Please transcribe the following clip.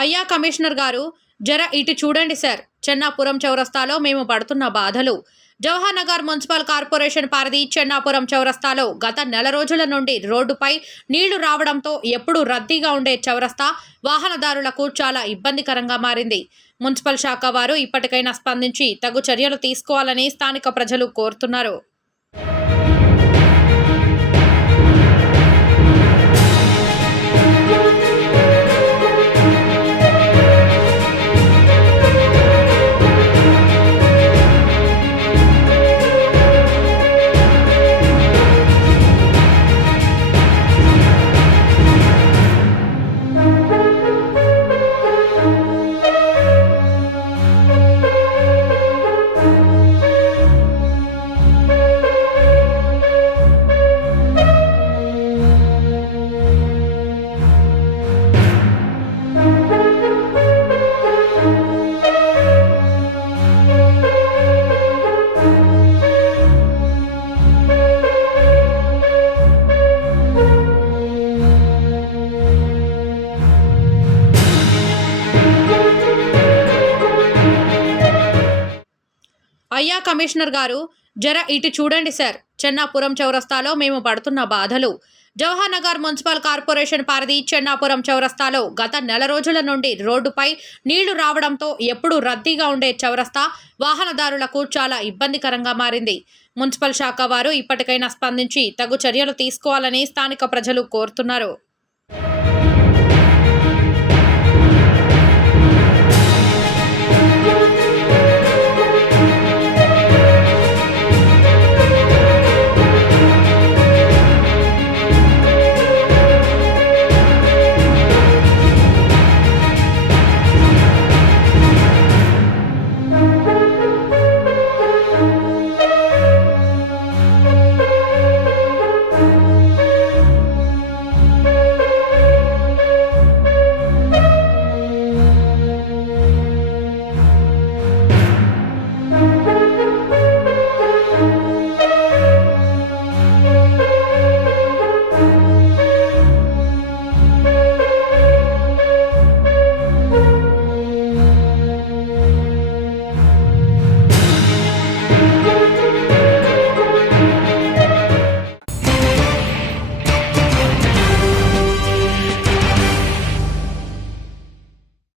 అయ్యా కమిషనర్ గారు, జర ఇటు చూడండి సార్. చెన్నాపురం చౌరస్తాలో మేము పడుతున్న బాధలు. జవహర్ నగర్ మున్సిపల్ కార్పొరేషన్ పరిధి చెన్నాపురం చౌరస్తాలో గత నెల రోజుల నుండి రోడ్డుపై నీళ్లు రావడంతో ఎప్పుడూ రద్దీగా ఉండే చౌరస్తా వాహనదారులకు చాలా ఇబ్బందికరంగా మారింది. మున్సిపల్ శాఖ వారు ఇప్పటికైనా స్పందించి తగు చర్యలు తీసుకోవాలని స్థానిక ప్రజలు కోరుతున్నారు. అయ్యా కమిషనర్ గారు, జర ఇటు చూడండి సార్. చెన్నాపురం చౌరస్తాలో మేము పడుతున్న బాధలు. జవహర్ నగర్ మున్సిపల్ కార్పొరేషన్ పరిధి చెన్నాపురం చౌరస్తాలో గత నెల రోజుల నుండి రోడ్డుపై నీళ్లు రావడంతో ఎప్పుడూ రద్దీగా ఉండే చౌరస్తా వాహనదారులకు చాలా ఇబ్బందికరంగా మారింది. మున్సిపల్ శాఖ వారు ఇప్పటికైనా స్పందించి తగు చర్యలు తీసుకోవాలని స్థానిక ప్రజలు కోరుతున్నారు.